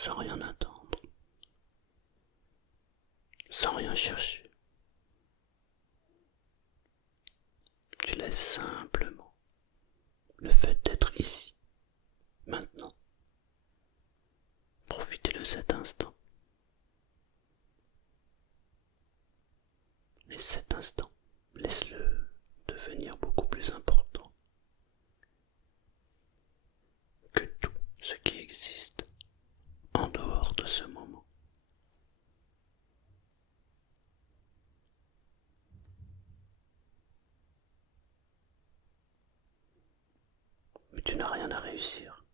sans rien attendre, sans rien chercher. Tu laisses simplement le fait d'être ici, maintenant, profiter de cet instant. Et cet instant, laisse-le devenir beaucoup plus important que tout ce qui existe en dehors de ce moment. Mais tu n'as rien à réussir.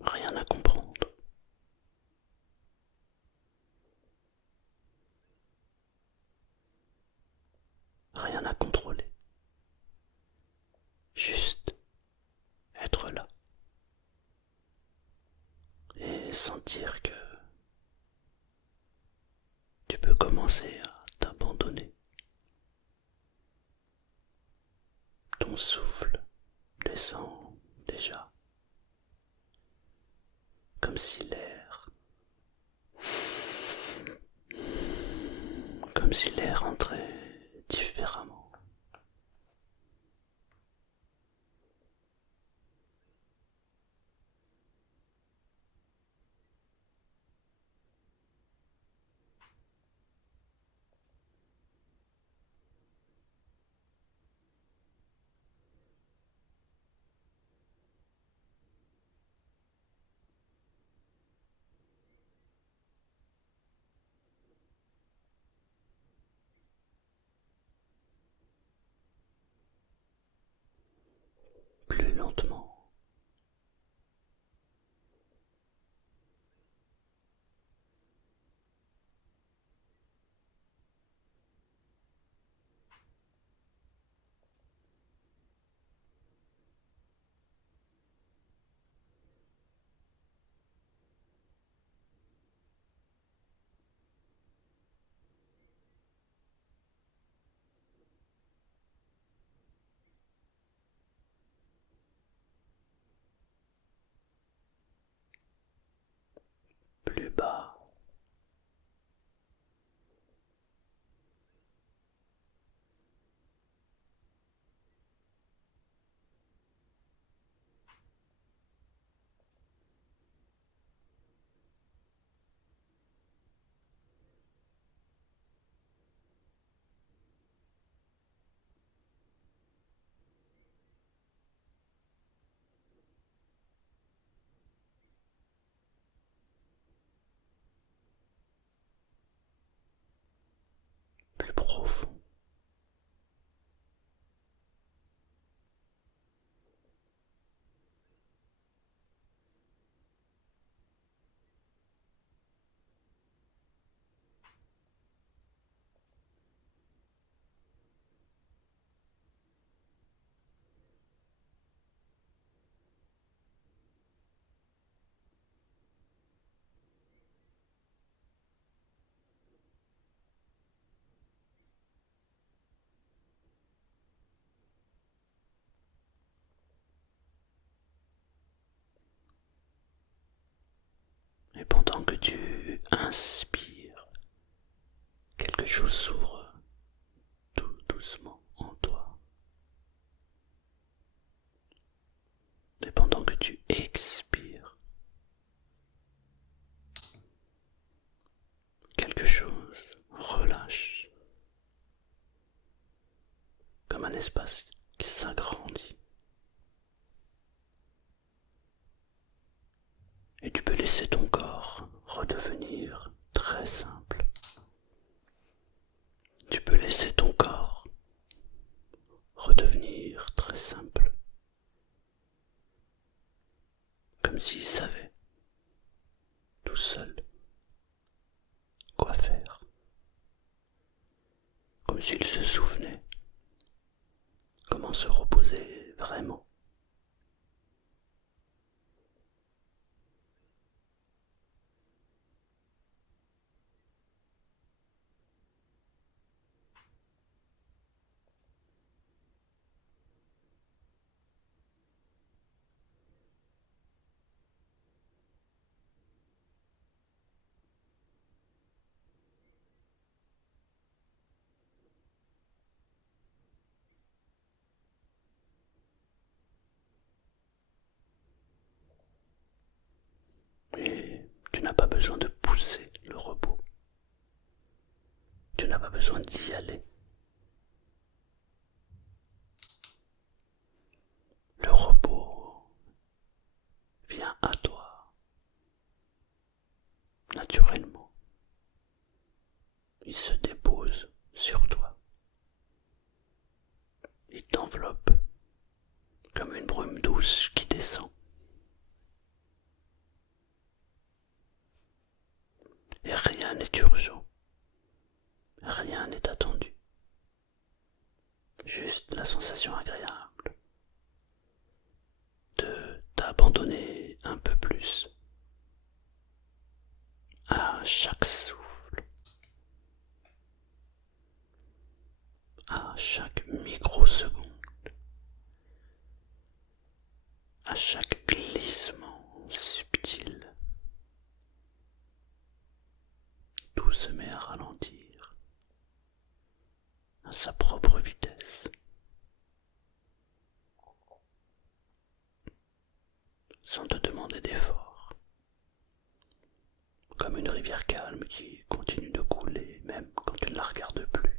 Rien à comprendre. Rien à contrôler. Juste être là. Et sentir que tu peux commencer à t'abandonner. Ton souffle descend déjà. Comme si l'air... Comme si l'air entrait différemment. Plus lentement. Plus bas. Plus profond. Et pendant que tu inspires, quelque chose s'ouvre tout doucement en toi. Et pendant que tu expires, quelque chose relâche, comme un espace qui s'agrandit. Et tu peux laisser ton corps redevenir très simple. Tu peux laisser ton corps redevenir très simple. Comme s'il savait, tout seul, quoi faire. Comme s'il se souvenait comment se reposer vraiment. besoin de pousser le repos. Tu n'as pas besoin d'y aller. Le repos vient à toi, naturellement. Il se dépose sur toi. Il t'enveloppe comme une brume douce qui descend. Et rien n'est urgent, rien n'est attendu. Juste la sensation agréable de t'abandonner un peu plus à chaque souffle, à chaque microseconde, à chaque glissement subtil. Tout se met à ralentir à sa propre vitesse, sans te demander d'effort, comme une rivière calme qui continue de couler même quand tu ne la regardes plus.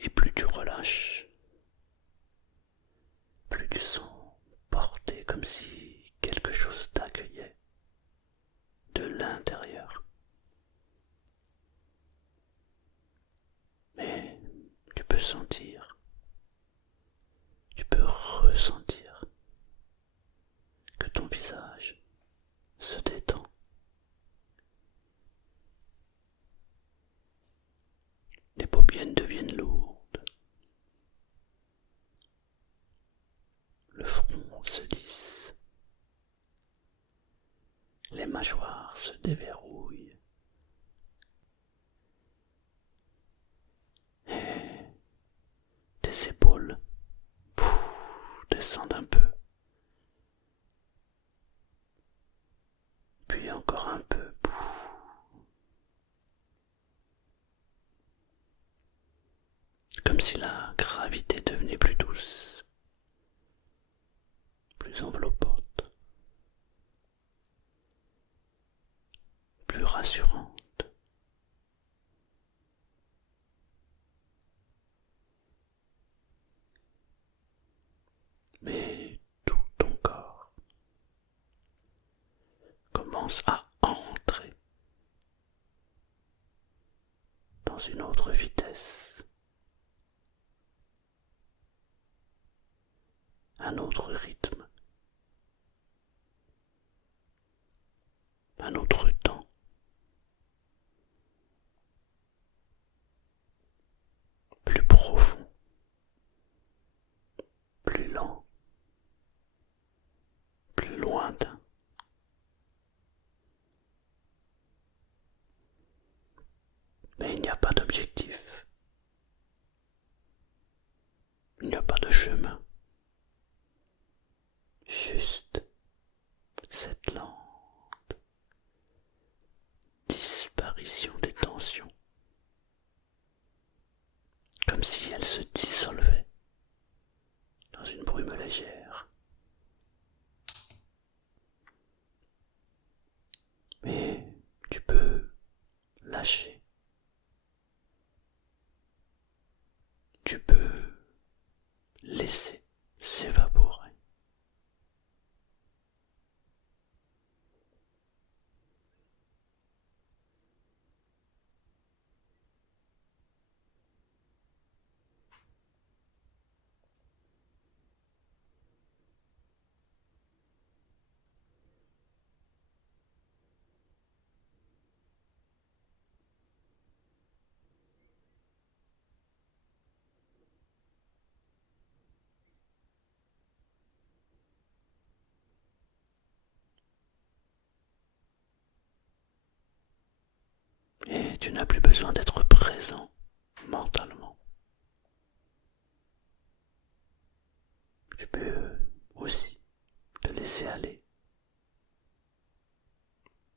Et plus tu relâches, plus tu sens porter comme si quelque chose t'accueillait de l'intérieur. Mais tu peux sentir, tu peux ressentir que ton visage se détend. Les paupières deviennent lourdes. Le front se lisse. Les mâchoires se déverrouillent. Et tes épaules descendent un peu. Puis encore un peu. Comme si la gravité devenait plus douce, plus enveloppante, plus rassurante. Mais tout ton corps commence à entrer dans une autre vitesse, un autre rythme, un autre temps. Plus profond, plus lent, plus lointain. Mais il n'y a pas d'objectif, il n'y a pas de chemin, juste cette lente disparition des tensions, comme si elles se dissolvaient dans une brume légère. Mais tu peux lâcher. Tu peux laisser s'évaporer. Et tu n'as plus besoin d'être présent mentalement. Tu peux aussi te laisser aller.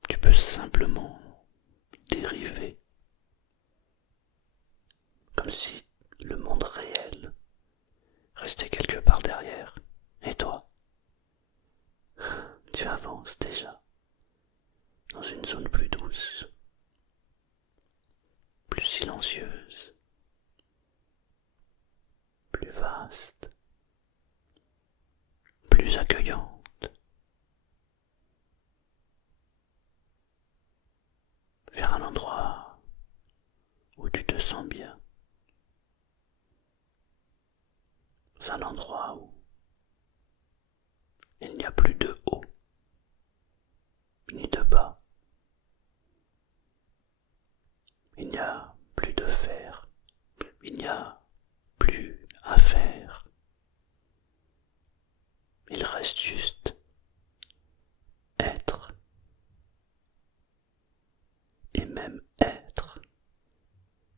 Tu peux simplement dériver, comme si le monde réel restait quelque part derrière. Et toi, tu avances déjà dans une zone plus douce, plus silencieuse, plus vaste, plus accueillante, vers un endroit où tu te sens bien, un endroit où il n'y a plus de haut ni de bas, il n'y a plus de faire, il n'y a plus à faire, il reste juste être. Et même être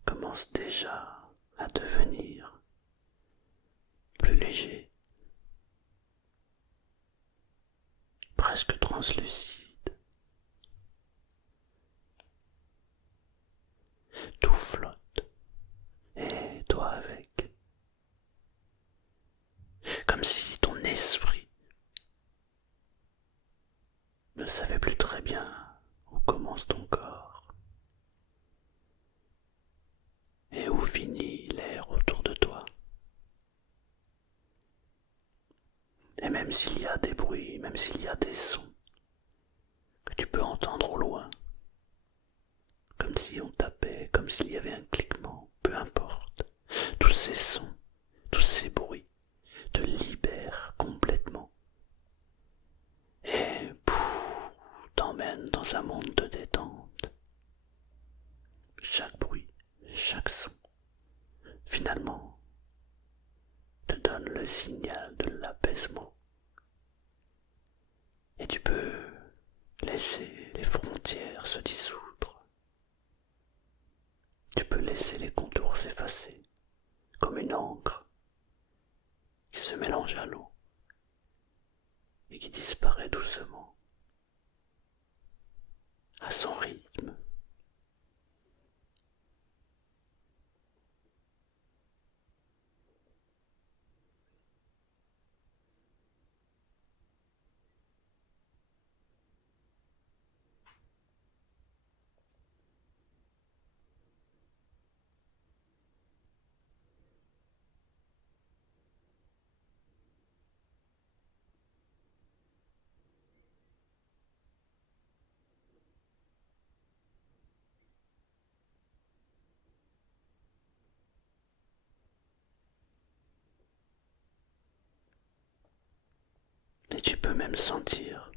commence déjà à devenir plus léger, presque translucide. Tout flotte, et toi avec, comme si ton esprit ne savait plus très bien où commence ton corps et où finit l'air autour de toi. Et même s'il y a des bruits, même s'il y a des sons que tu peux entendre au loin, comme si on tapait, comme s'il y avait un cliquement, peu importe, tous ces sons, tous ces bruits te libèrent complètement et t'emmènent dans un monde de détente. Chaque bruit, chaque son, finalement, te donne le signal de l'apaisement. Et tu peux laisser les frontières se dissoudre. Tu peux laisser les contours s'effacer, comme une encre qui se mélange à l'eau et qui disparaît doucement, à son rythme. Et tu peux même sentir,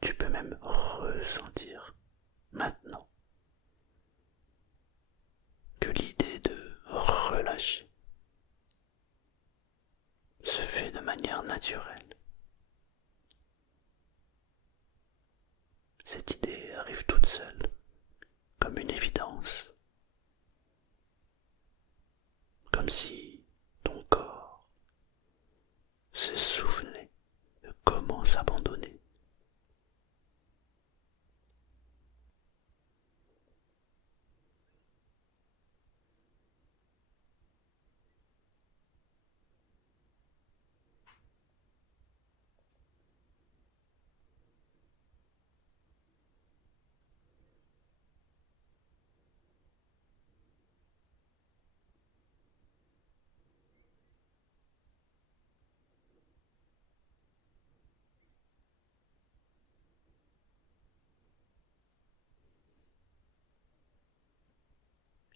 tu peux même ressentir maintenant que l'idée de relâcher se fait de manière naturelle. Cette idée arrive toute seule, comme une évidence, comme si ton corps se souvenait de comment s'abandonner.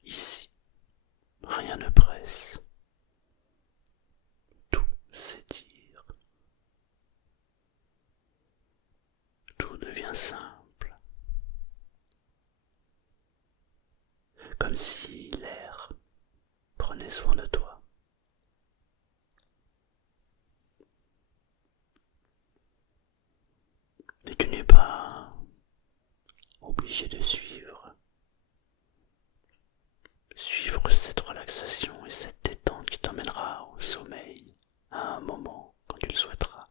Ici, rien ne presse, tout s'étire, tout devient simple, comme si l'air prenait soin de toi. Et tu n'es pas obligé de suivre cette relaxation et cette détente qui t'emmènera au sommeil à un moment quand tu le souhaiteras.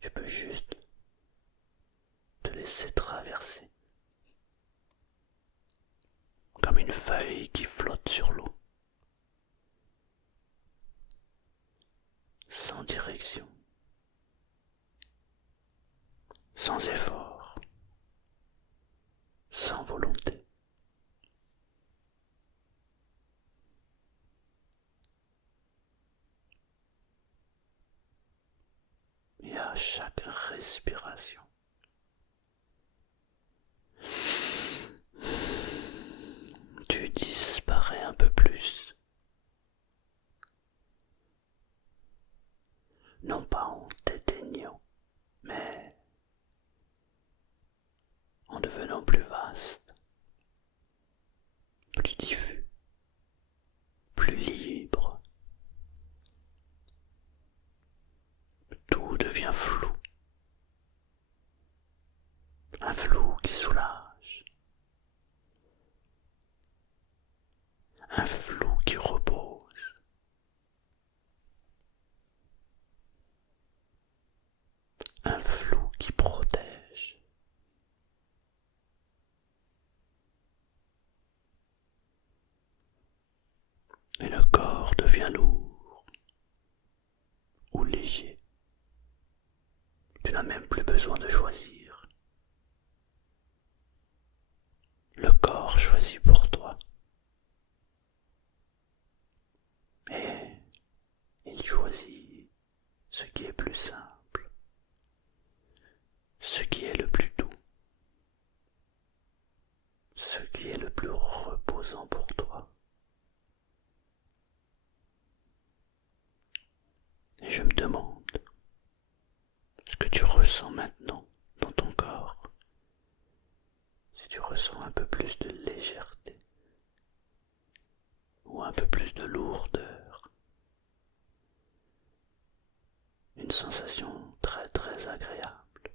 Tu peux juste te laisser traverser, comme une feuille qui flotte sur l'eau. sans direction, sans effort, sans volonté. Et à chaque respiration, tu disparais un peu plus, non pas en t'éteignant, mais en devenant plus vaste, plus diffus, plus libre. Tout devient flou, un flou qui soulage, un flou qui repose, un flou qui protège. Et le corps devient lourd ou léger. Tu n'as même plus besoin de choisir. Le corps choisit pour toi. Et il choisit ce qui est plus simple, ce qui est le plus doux, ce qui est le plus reposant pour toi. Et je me demande ce que tu ressens maintenant dans ton corps, si tu ressens un peu plus de légèreté ou un peu plus de lourdeur, une sensation très très agréable,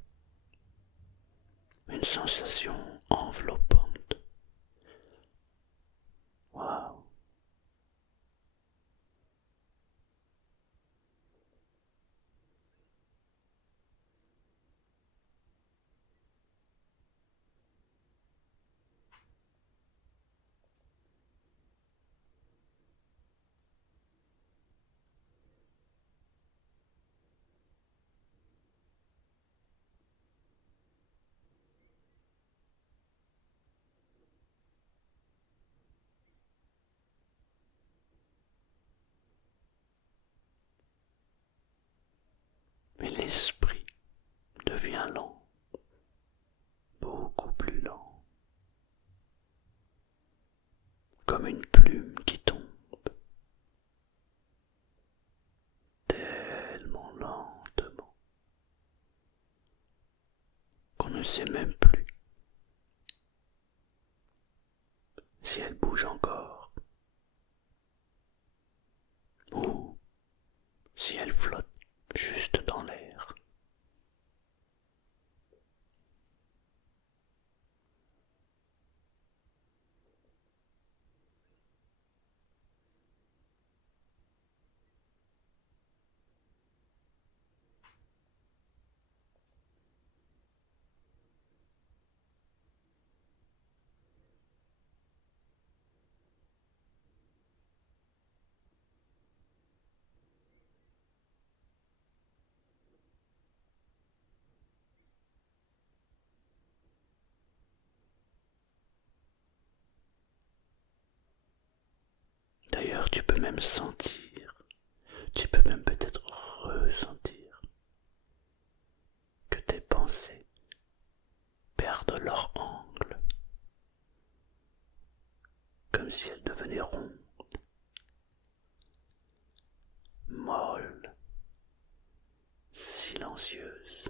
une sensation enveloppante. Waouh! Mais l'esprit devient lent, beaucoup plus lent, comme une plume qui tombe, tellement lentement qu'on ne sait même plus si elle bouge encore ou si elle flotte juste dans l'air. D'ailleurs, tu peux même sentir, tu peux même peut-être ressentir que tes pensées perdent leur angle, comme si elles devenaient rondes, molles, silencieuses.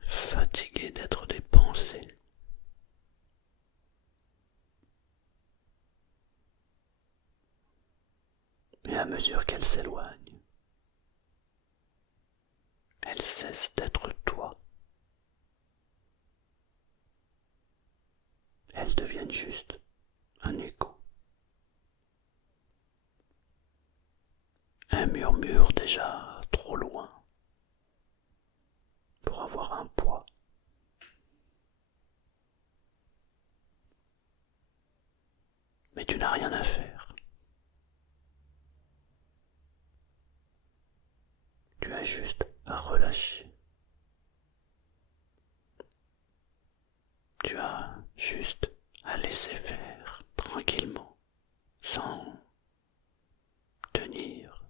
Fatiguées d'être des pensées. Et à mesure qu'elles s'éloignent, elles cessent d'être toi. Elles deviennent juste un écho. Un murmure déjà trop loin pour avoir un poids. Mais tu n'as rien à faire. juste à relâcher. Tu as juste à laisser faire tranquillement, sans tenir.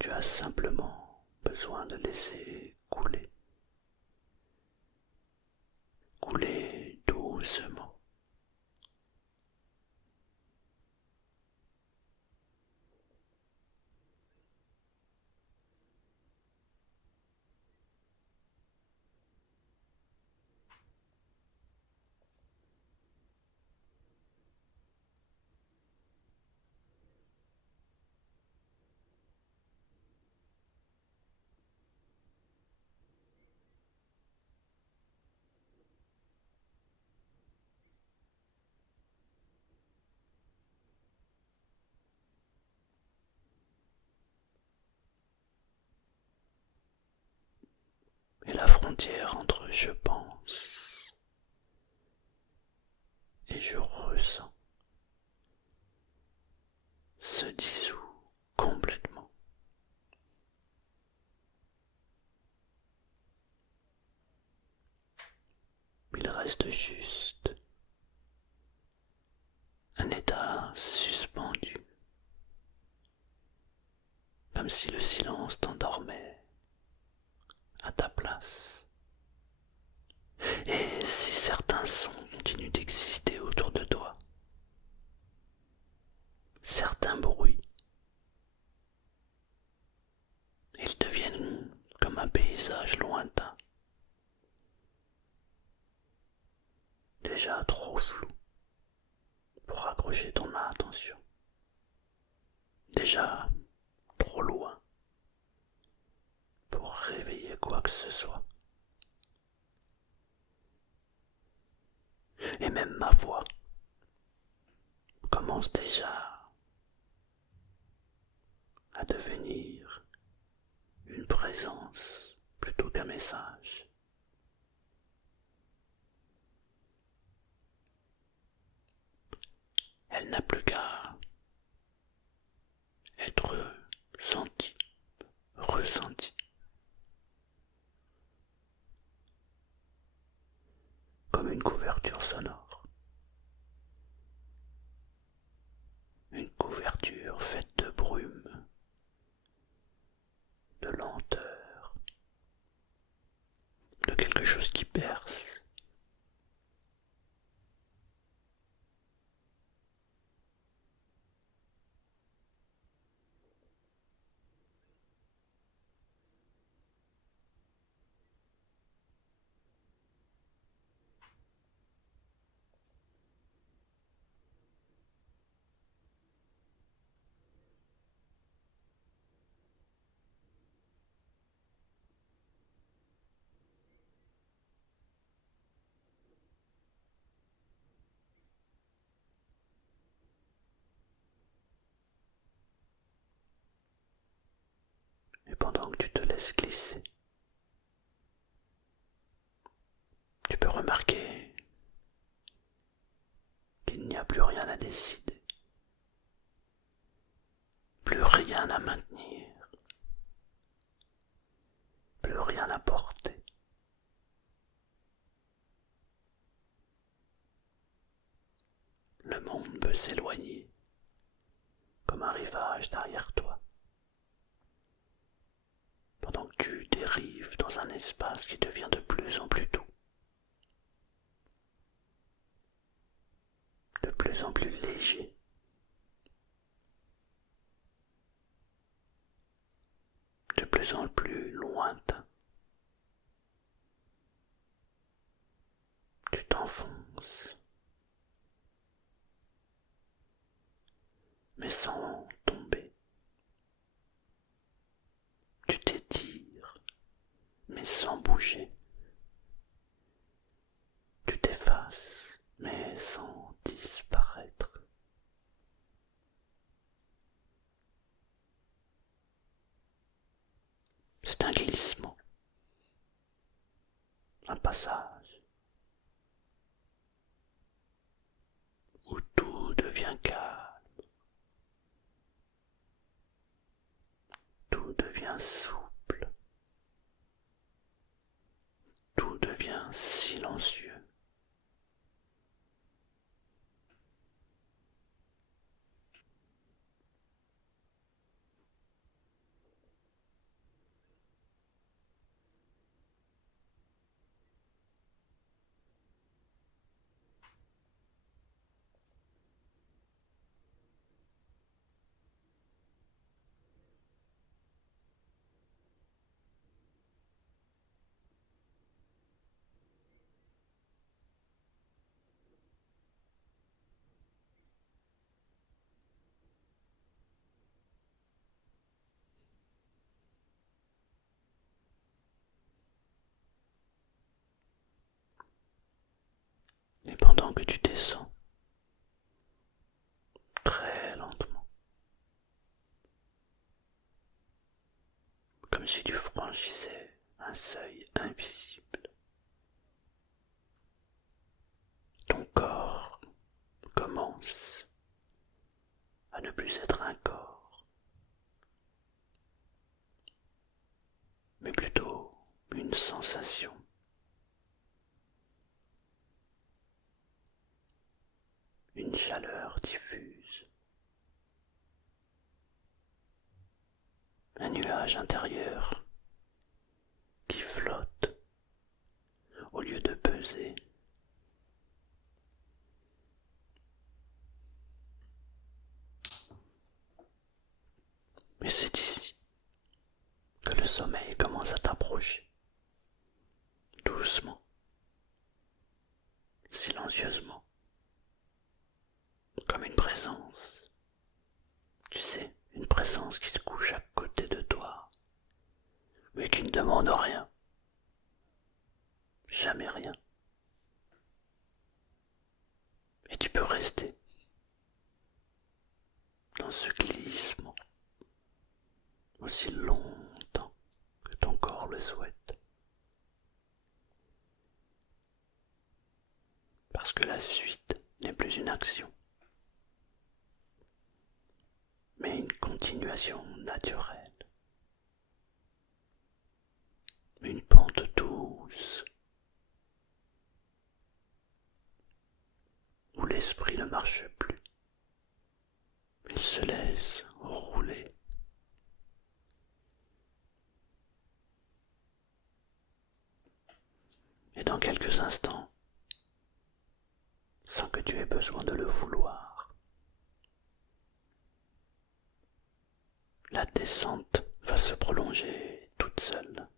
Tu as simplement besoin de laisser couler. Couler doucement. Et la frontière entre je pense et je ressens se dissout complètement. Il reste juste un état suspendu, comme si le silence t'endormait à ta place. Et si certains sons continuent d'exister autour de toi, certains bruits, ils deviennent comme un paysage lointain, déjà trop flou pour accrocher ton attention, déjà trop loin pour réveiller quoi que ce soit. Et même ma voix commence déjà à devenir une présence plutôt qu'un message. Elle n'a plus qu'à être sentie, ressentie, comme une couverture sonore. Une couverture faite de brume, de lenteur, de quelque chose qui perce. Et pendant que tu te laisses glisser, tu peux remarquer qu'il n'y a plus rien à décider, plus rien à maintenir, plus rien à porter. Le monde peut s'éloigner comme un rivage derrière toi, pendant que tu dérives dans un espace qui devient de plus en plus doux, de plus en plus léger, de plus en plus lointain. Tu t'enfonces, mais sans tomber. Tu t'étires, mais sans bouger. Tu t'effaces, mais sans disparaître. C'est un glissement, un passage, où tout devient calme, tout devient souple, tout devient silencieux. Et pendant que tu descends, très lentement, comme si tu franchissais un seuil invisible, ton corps commence à ne plus être un corps, mais plutôt une sensation. Une chaleur diffuse, un nuage intérieur qui flotte au lieu de peser. Mais c'est ici que le sommeil commence à t'approcher, doucement, silencieusement, comme une présence. Tu sais, une présence qui se couche à côté de toi, mais qui ne demande rien, jamais rien. Et tu peux rester dans ce glissement aussi longtemps que ton corps le souhaite. Parce que la suite n'est plus une action, mais une continuation naturelle. Une pente douce, où l'esprit ne marche plus. Il se laisse rouler. Et dans quelques instants, sans que tu aies besoin de le vouloir, la descente va se prolonger toute seule.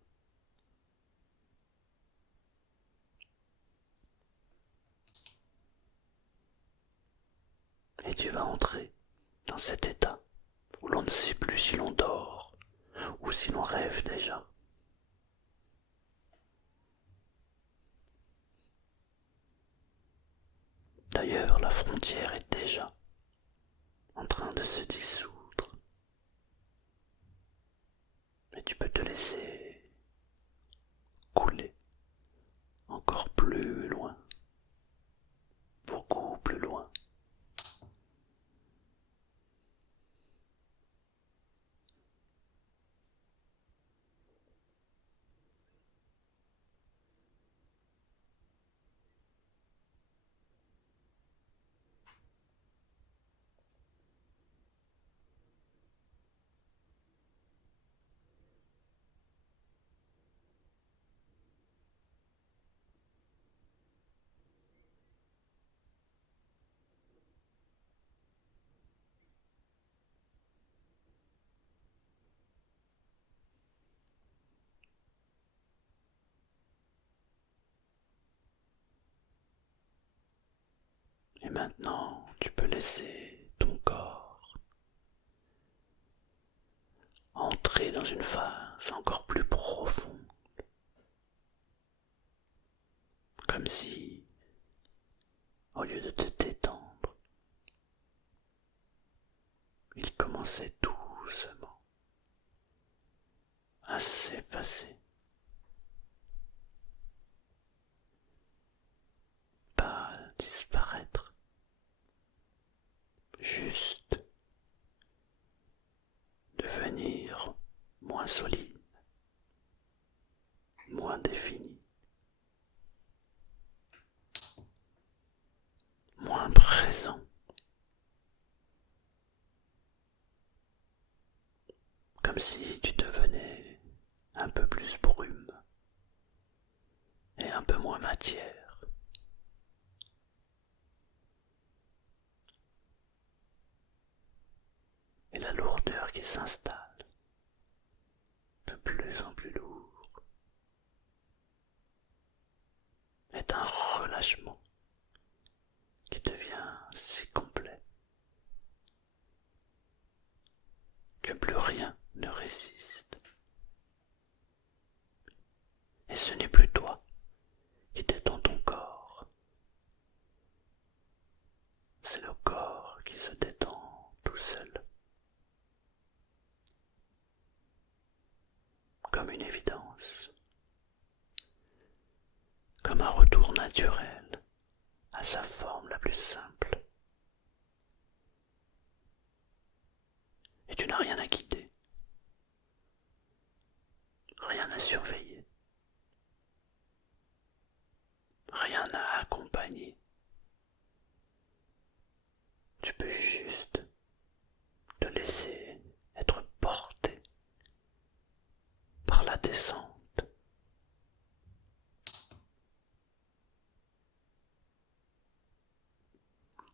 Et tu vas entrer dans cet état où l'on ne sait plus si l'on dort ou si l'on rêve déjà. D'ailleurs, la frontière est déjà en train de se dissoudre. Et tu peux te laisser couler encore plus loin, beaucoup plus loin. Et maintenant, tu peux laisser ton corps entrer dans une phase encore plus profonde, comme si, au lieu de te détendre, il commençait doucement à s'effacer, pas à disparaître, juste devenir moins moins solide, moins défini, moins présent. Comme si tu devenais un peu plus brume et un peu moins matière. Et la lourdeur qui s'installe, de plus en plus lourd, est un relâchement qui devient si complet que plus rien ne résiste. Et ce n'est plus toi qui détends ton corps, c'est le corps qui se détend tout seul, comme une évidence, comme un retour naturel à sa forme la plus simple. Et tu n'as rien à quitter, rien à surveiller, rien à accompagner. Tu peux juste te laisser être porté par la descente.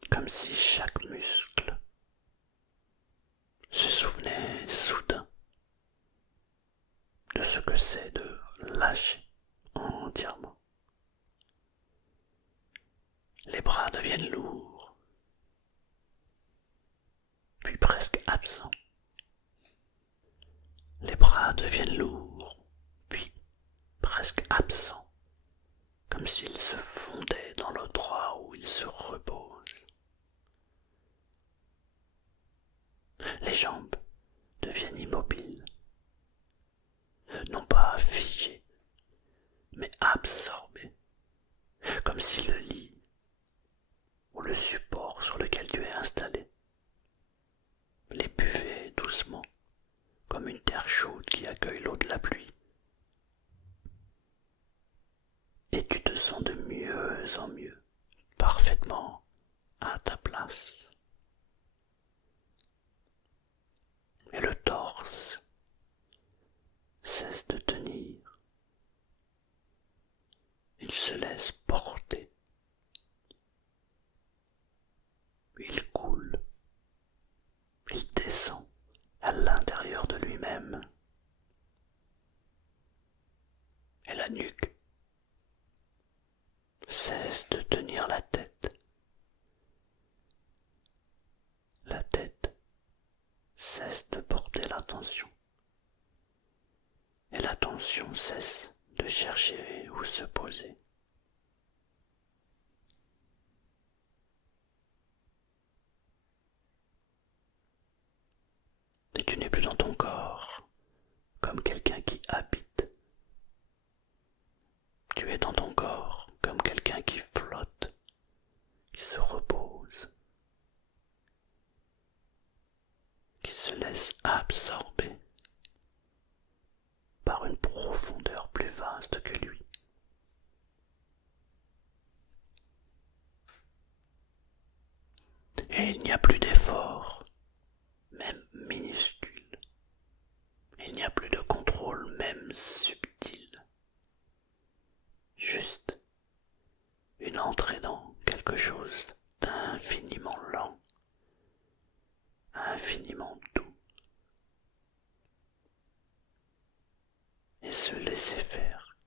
Comme si chaque muscle se souvenait soudain de ce que c'est de lâcher entièrement. Les bras deviennent lourds, puis presque absents. Les bras deviennent lourds, puis presque absents, comme s'ils se fondaient dans l'endroit où ils se reposent. Les jambes deviennent immobiles, non pas figées, mais absorbées, comme si le lit ou le support sur lequel tu es installé les buvait doucement, comme une terre chaude qui accueille l'eau de la pluie. Et tu te sens de mieux en mieux, parfaitement à ta place. Et le torse cesse de tenir. Il se laisse porter. Il coule. Il descend à l'intérieur de lui-même. Et la nuque cesse de tenir la tête. La tête cesse de porter l'attention. Et l'attention cesse de chercher où se poser. Et tu n'es plus dans ton corps comme quelqu'un qui habite. Tu es dans ton corps comme quelqu'un qui flotte, qui se repose, qui se laisse absorber par une profondeur plus vaste que lui. Et il n'y a plus d'effort, même minuscule. Il n'y a plus de contrôle, même subtil. Juste une entrée dans quelque chose d'infiniment lent, infiniment doux. Et ce laisser-faire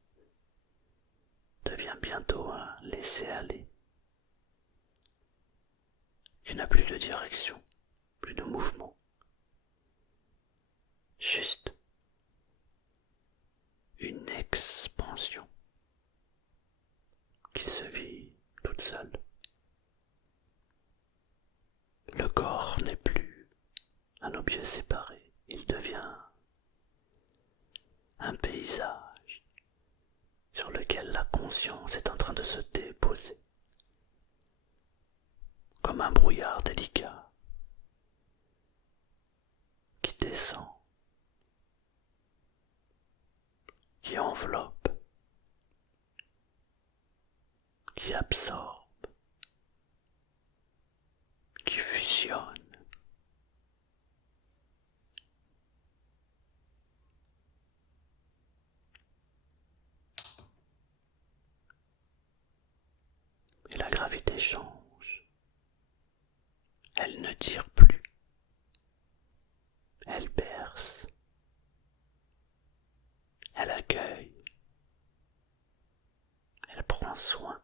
devient bientôt un laisser-aller. Tu n'as plus de direction, plus de mouvement. Juste une expansion qui se vit toute seule. Le corps n'est plus un objet séparé, il devient un paysage sur lequel la conscience est en train de se déposer, comme un brouillard délicat qui descend qui enveloppe, qui absorbe, qui fusionne. Et la gravité change. Elle ne tire plus. Elle berce. Elle accueille. Elle prend soin.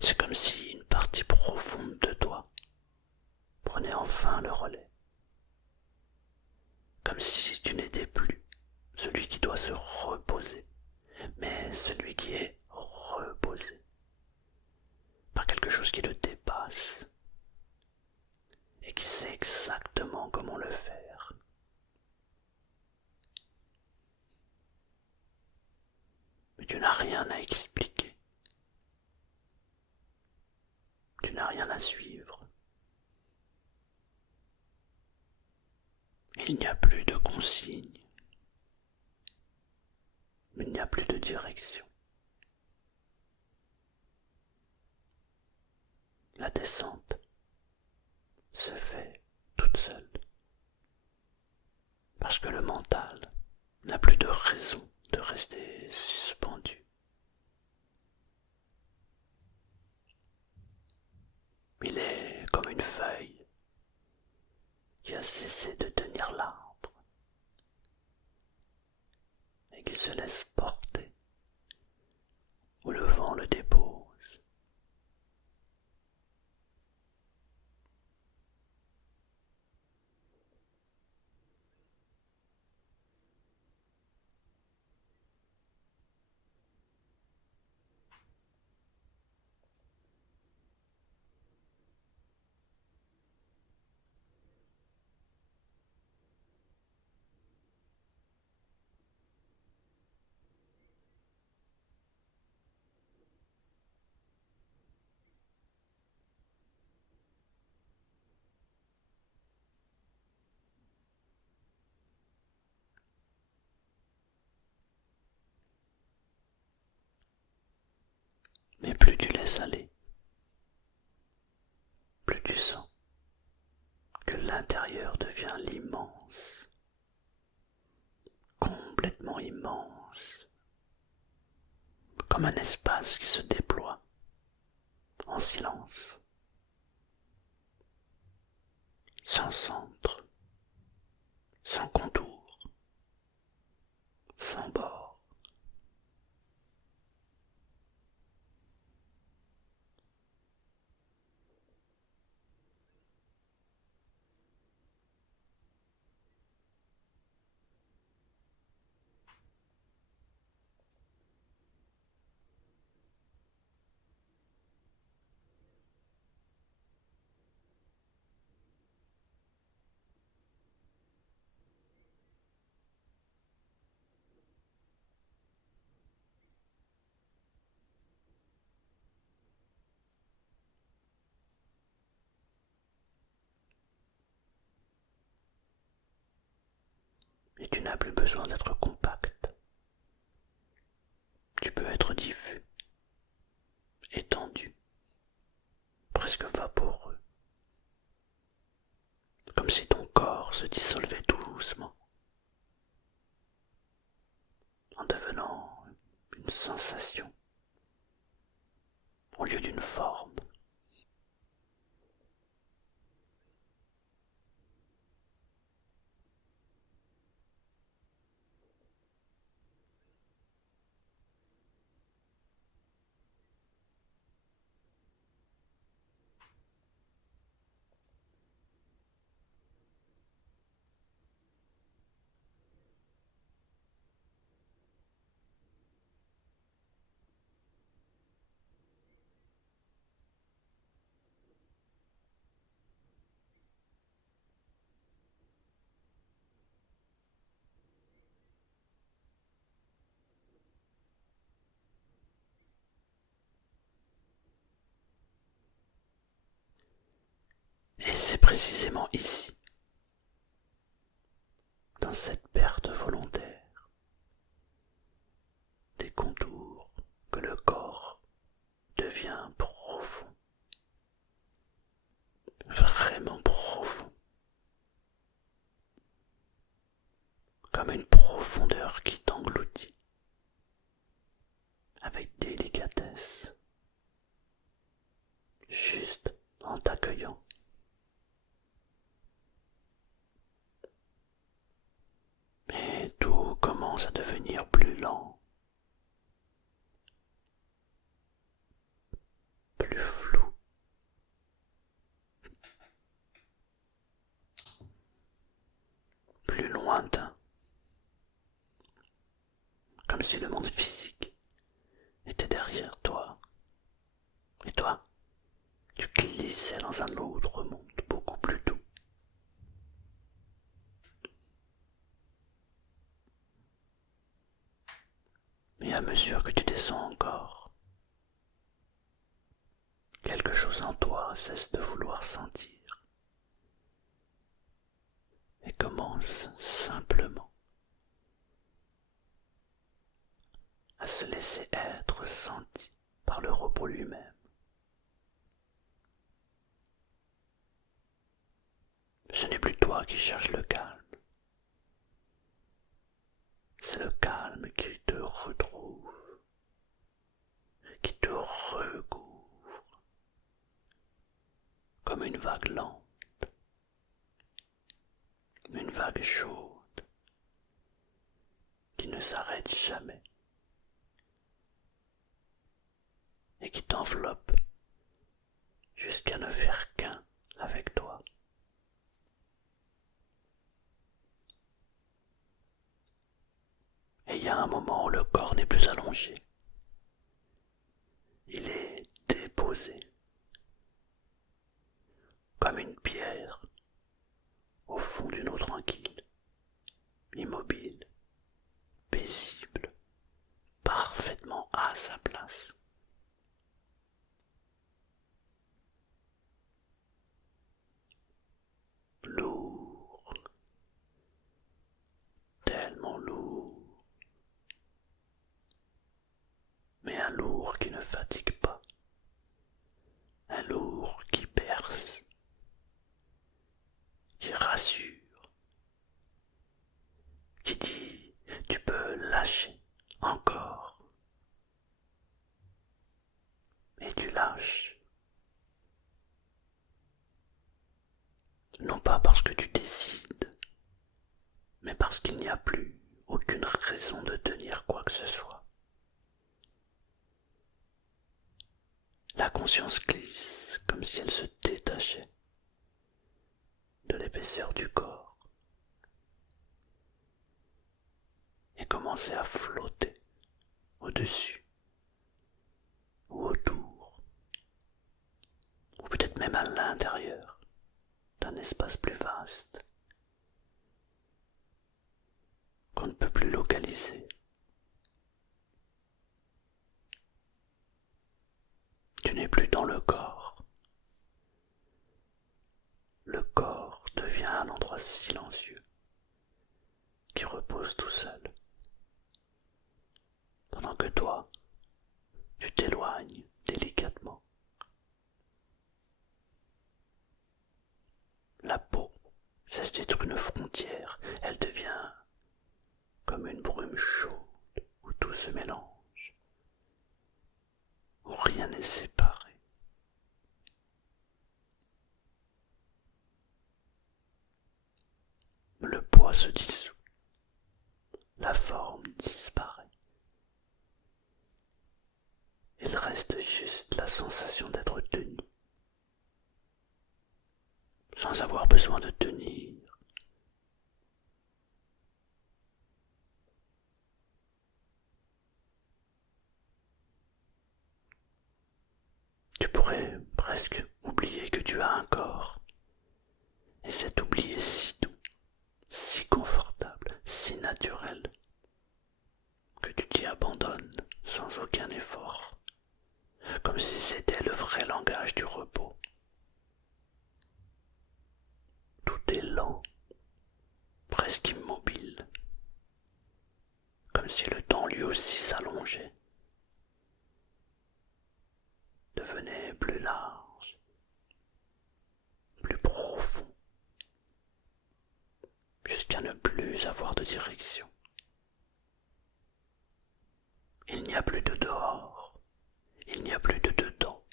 C'est comme si une partie profonde de toi prenait enfin le relais. Comme si tu n'étais plus celui qui doit se reposer, mais celui qui est reposé par quelque chose qui le dépasse et qui sait exactement comment le faire. Mais tu n'as rien à expliquer. Tu n'as rien à suivre. Il n'y a plus de consignes. Il n'y a plus de direction. La descente se fait toute seule. Parce que le mental n'a plus de raison de rester suspendu. Il est comme une feuille qui a cessé de tenir l'arbre et qui se laisse porter où le vent le dépose. Mais plus tu laisses aller, plus tu sens que l'intérieur devient l'immense, complètement immense, comme un espace qui se déploie en silence, sans centre, sans contour, sans bord. Et tu n'as plus besoin d'être compact. Tu peux être diffus, étendu, presque vaporeux, comme si ton corps se dissolvait doucement, en devenant une sensation au lieu d'une forme. Et c'est précisément ici dans cette perte volontaire des contours que le corps devient profond, vraiment profond, comme une profondeur qui t'engloutit avec délicatesse, juste en t'accueillant. Et tout commence à devenir plus lent, plus flou, plus lointain, comme si le monde physique était derrière toi. Et toi, tu glissais dans un autre monde beaucoup plus doux. Et à mesure que tu descends encore, quelque chose en toi cesse de vouloir sentir et commence simplement à se laisser être senti par le repos lui-même. Ce n'est plus toi qui cherches le calme, c'est le calme qui te retrouve, qui te recouvre comme une vague lente, une vague chaude qui ne s'arrête jamais et qui t'enveloppe jusqu'à ne faire qu'un avec toi. Et il y a un moment où le corps n'est plus allongé. Il est déposé, comme une pierre, au fond d'une eau tranquille, immobile, paisible, parfaitement à sa place. Lourd, tellement lourd, mais un lourd qui ne fatigue pas, un lourd qui perce, qui rassure, qui dit tu peux lâcher encore, et tu lâches. Non pas parce que tu décides, mais parce qu'il n'y a plus aucune raison de tenir quoi que ce soit. La conscience glisse comme si elle se détachait de l'épaisseur du corps et commençait à flotter au-dessus ou autour, ou peut-être même à l'intérieur d'un espace plus vaste qu'on ne peut plus localiser. Tu n'es plus dans le corps. Le corps devient un endroit silencieux qui repose tout seul, pendant que toi, tu t'éloignes délicatement. La peau cesse d'être une frontière, elle devient comme une brume chaude où tout se mélange, où rien n'est séparé. Le poids se dissout, la forme disparaît. Il reste juste la sensation d'être tenu, sans avoir besoin de tenir. Tu pourrais presque oublier que tu as un corps, et cet oubli est si doux, si confortable, si naturel, que tu t'y abandonnes sans aucun effort, comme si c'était le vrai langage du repos. Tout est lent, presque immobile. aussi s'allongeait, devenait plus large, plus profond, jusqu'à ne plus avoir de direction. Il n'y a plus de dehors, il n'y a plus de dedans,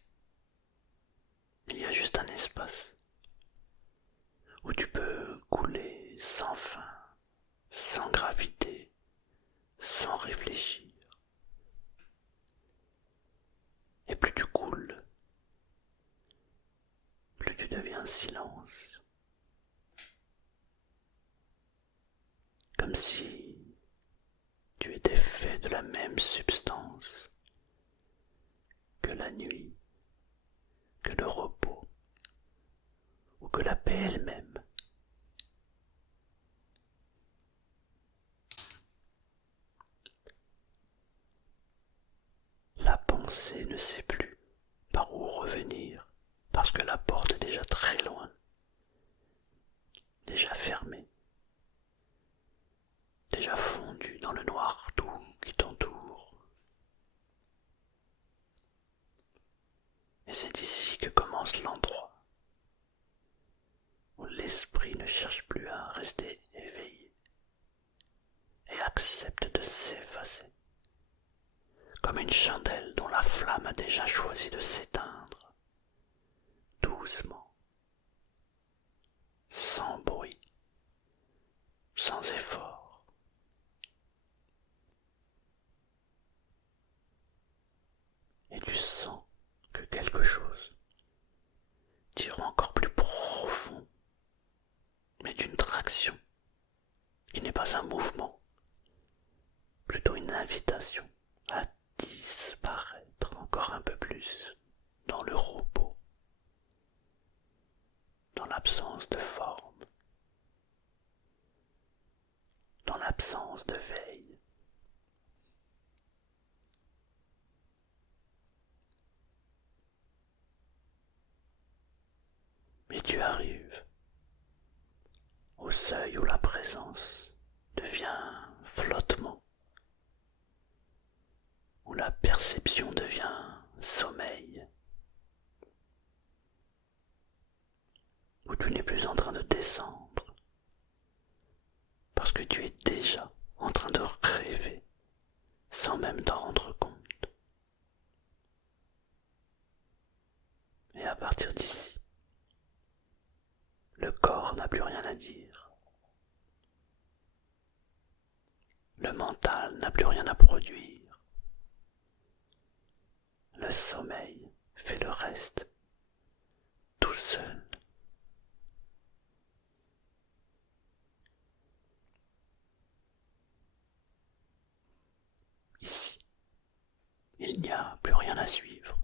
il y a juste un espace où tu peux couler sans fin, sans gravité, sans réfléchir. Et plus tu coules, plus tu deviens silence. Comme si tu étais fait de la même substance que la nuit, que le repos, ou que la paix elle-même. La pensée ne sait plus par où revenir, parce que la porte est déjà très loin, déjà fermée, déjà fondue dans le noir tout qui t'entoure. Et c'est ici que commence l'endroit où l'esprit ne cherche plus à rester éveillé et accepte de s'effacer, comme une chandelle dont la flamme a déjà choisi de s'éteindre, doucement, sans bruit, sans effort. Et tu sens que quelque chose tire encore plus profond, mais d'une traction qui n'est pas un mouvement, plutôt une invitation à disparaître encore un peu plus dans le repos, dans l'absence de forme, dans l'absence de veille. Mais tu arrives au seuil où la présence devient flottement, où la perception devient sommeil, où tu n'es plus en train de descendre, parce que tu es déjà en train de rêver sans même t'en rendre compte. Et à partir d'ici, le corps n'a plus rien à dire. Le mental n'a plus rien à produire. Le sommeil fait le reste, tout seul. Ici, il n'y a plus rien à suivre,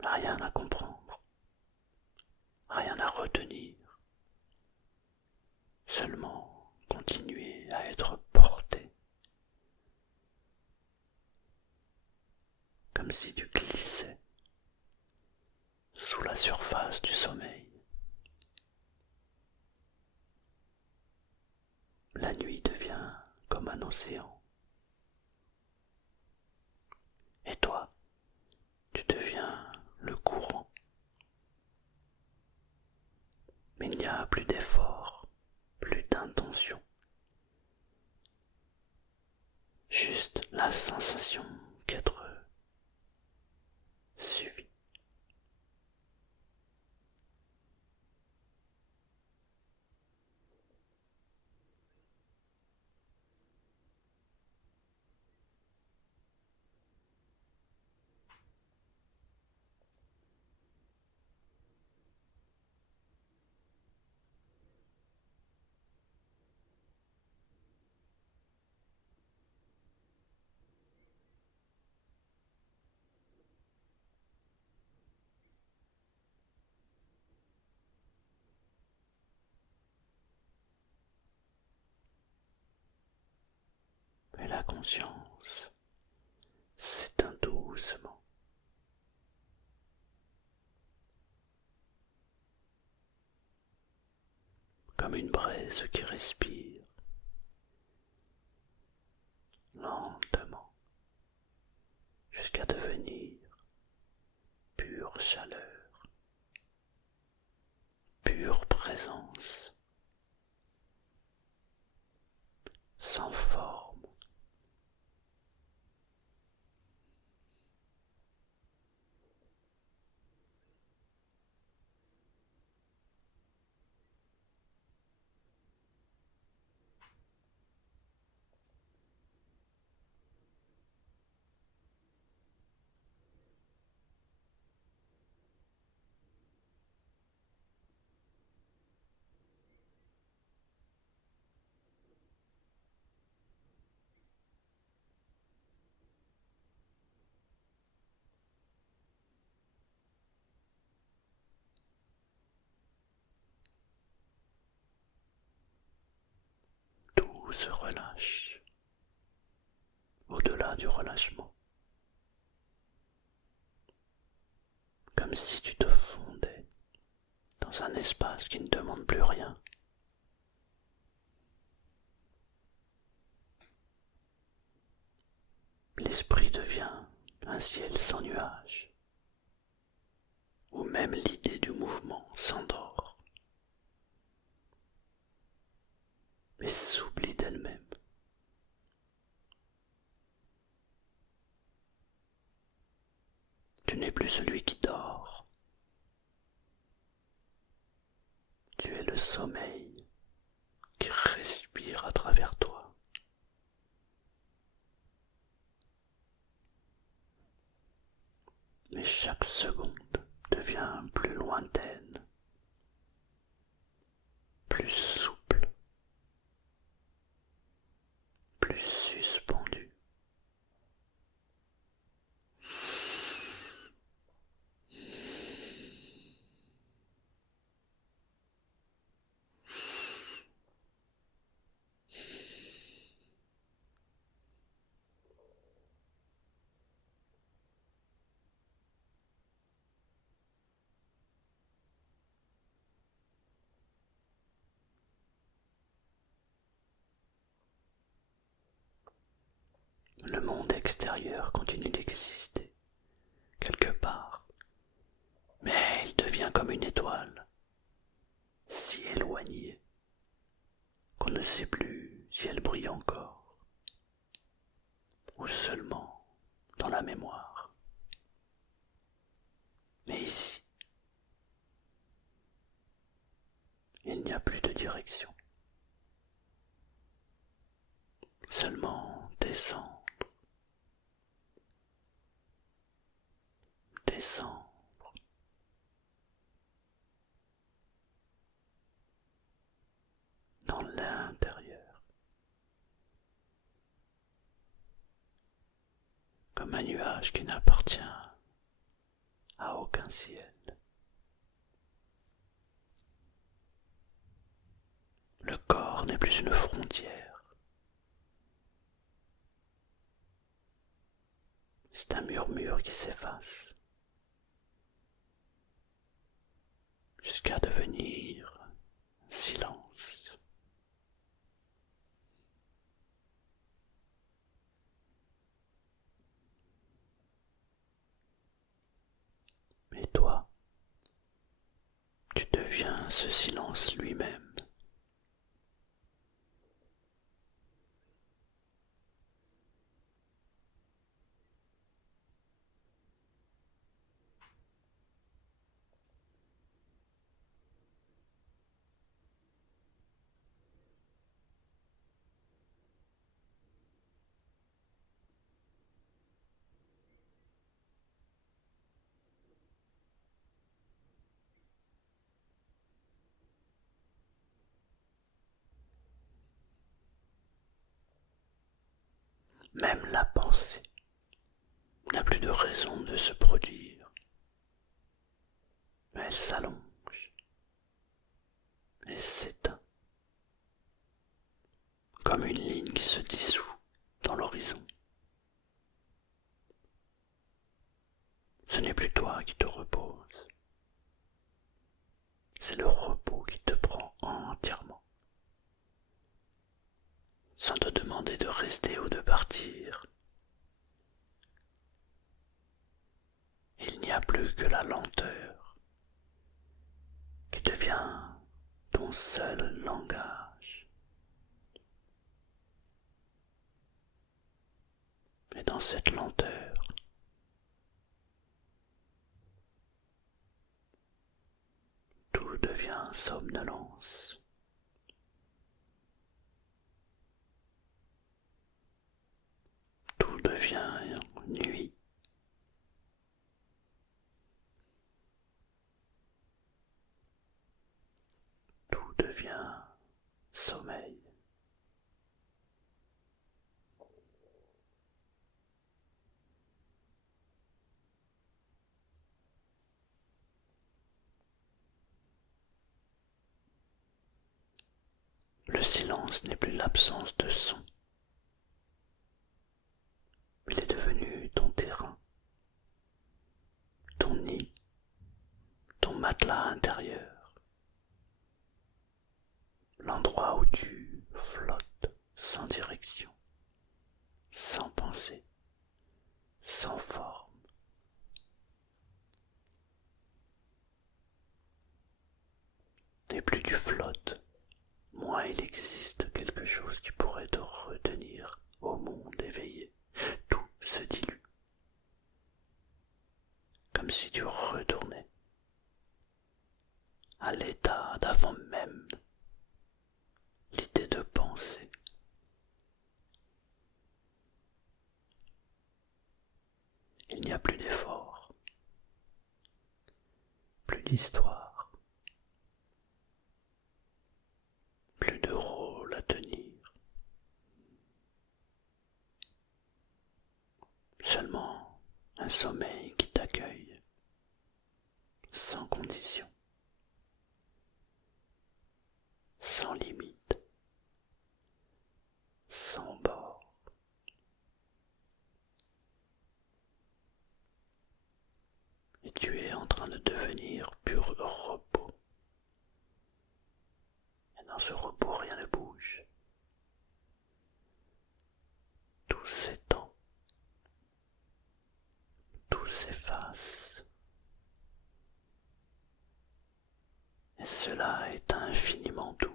rien à comprendre, rien à retenir, seulement continuer à être porté, comme si tu glissais sous la surface du sommeil. La nuit devient comme un océan. Et toi, tu deviens le courant. Mais il n'y a plus d'effort, plus d'intention. Juste la sensation qu'être suivi. Et la conscience s'éteint doucement. Comme une braise qui respire jusqu'à devenir pure chaleur, pure présence, sans forme. Tout se relâche au-delà du relâchement, comme si tu te fondais dans un espace qui ne demande plus rien. L'esprit devient un ciel sans nuages, où même l'idée du mouvement s'endort et s'oublie d'elle-même. Tu n'es plus celui qui dort, tu es le sommeil qui respire à travers toi. Mais chaque seconde devient plus lointaine, plus souple, plus suspendue. Le monde extérieur continue d'exister, quelque part, mais il devient comme une étoile, si éloignée qu'on ne sait plus si elle brille encore, ou seulement dans la mémoire. Mais ici, il n'y a plus de direction, seulement descendre, descendre, dans l'intérieur, comme un nuage qui n'appartient à aucun ciel. Le corps n'est plus une frontière, c'est un murmure qui s'efface, jusqu'à devenir silence. Et toi, tu deviens ce silence lui-même. Même la pensée n'a plus de raison de se produire, mais elle s'allonge et s'éteint, comme une ligne qui se dissout dans l'horizon. Ce n'est plus toi qui te reposes, c'est le repos qui te prend entièrement, sans te demander de rester ou de partir. plus que la lenteur, qui devient ton seul langage. Et dans cette lenteur, tout devient somnolence. Tout devient nuit. Tout devient sommeil. Le silence n'est plus l'absence de son. Il est devenu ton terrain, ton nid, ton matelas intérieur, l'endroit où tu flottes sans direction, sans pensée, sans forme. Et plus tu flottes, moins il existe quelque chose qui pourrait te retenir au monde éveillé. Tout se dilue, comme si tu retournais à l'état d'avant même l'idée de penser. Il n'y a plus d'effort, plus d'histoire, plus de rôle à tenir. Seulement un sommeil qui t'accueille, sans condition, sans limite, sans bord. Et tu es en train de devenir pur repos. Et dans ce repos, rien ne bouge. Tout s'étend, tout s'efface. Et cela est infiniment doux.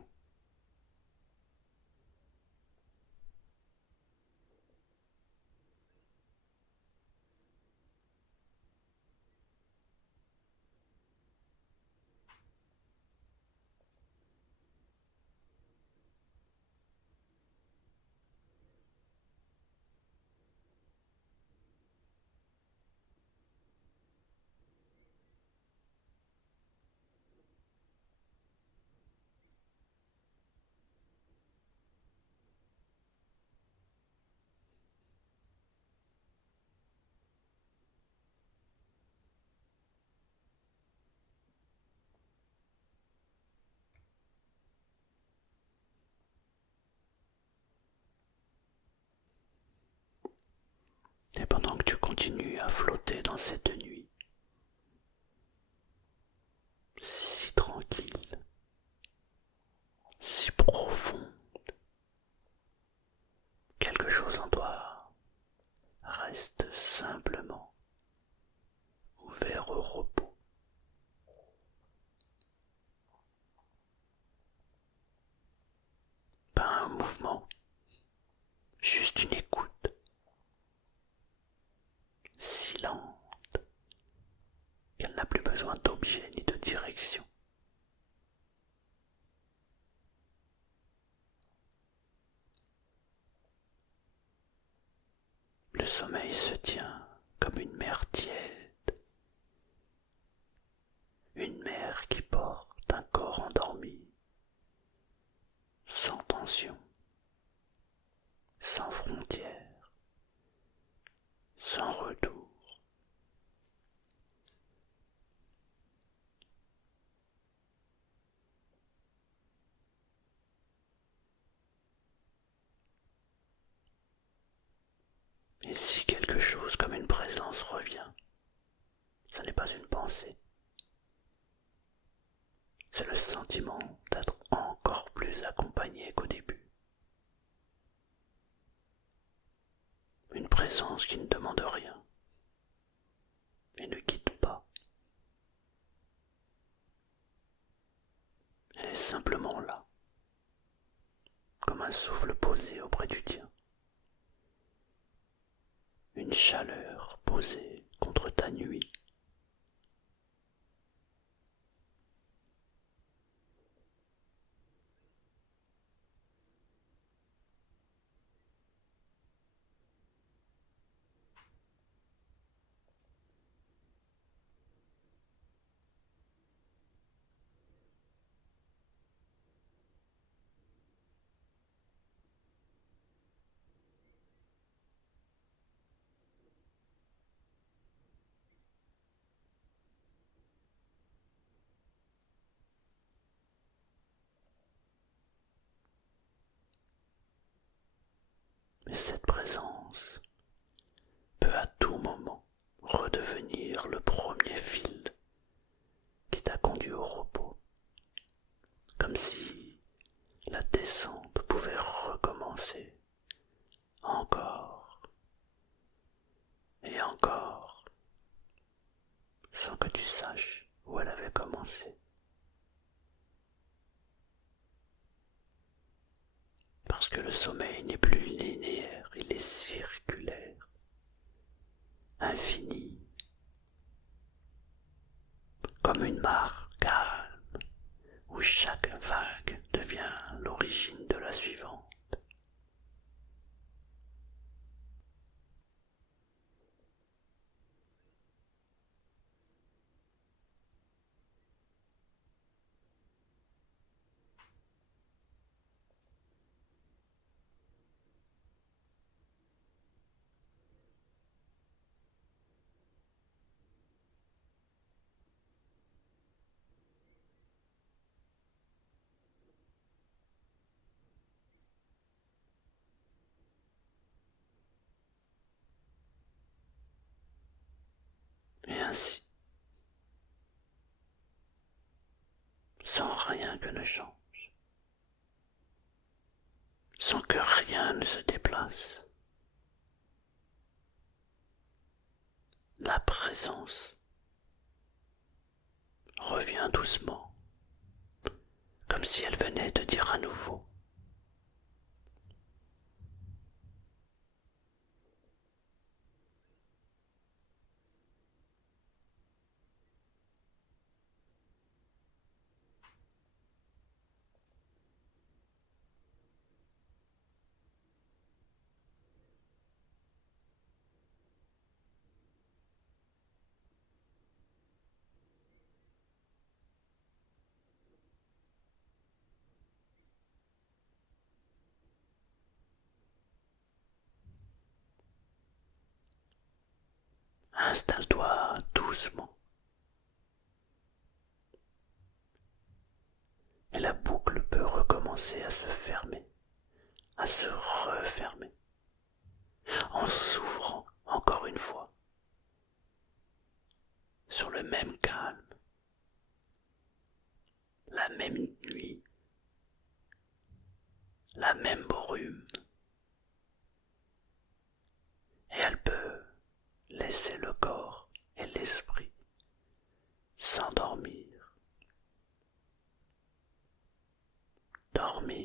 Et pendant que tu continues à flotter dans cette nuit, si tranquille, si profonde, quelque chose en toi reste simplement ouvert au repos. Pas un mouvement, juste une écoute, si lente qu'elle n'a plus besoin d'objet ni de direction. Le sommeil se tient comme une mer tiède, une mer qui porte un corps endormi, sans tension, sans frontières, sans retour. Et si quelque chose comme une présence revient, ce n'est pas une pensée, c'est le sentiment d'être encore plus accompagné qu'au début. Une présence qui ne demande rien et ne quitte pas, est simplement là, comme un souffle posé auprès du tien, une chaleur posée contre ta nuit. Et cette présence peut à tout moment redevenir le premier fil qui t'a conduit au repos, comme si la descente pouvait recommencer encore et encore, sans que tu saches où elle avait commencé. Parce que le sommeil n'est plus linéaire, il est circulaire, infini, comme une mare calme où chaque vague devient l'origine de la suivante. Et ainsi, sans rien que ne change, sans que rien ne se déplace, la présence revient doucement, comme si elle venait te dire à nouveau: installe-toi doucement. Et la boucle peut recommencer à se fermer, à se refermer, en s'ouvrant encore une fois, sur le même calme, la même nuit, la même brume. Et elle peut laisser le corps et l'esprit s'endormir, dormir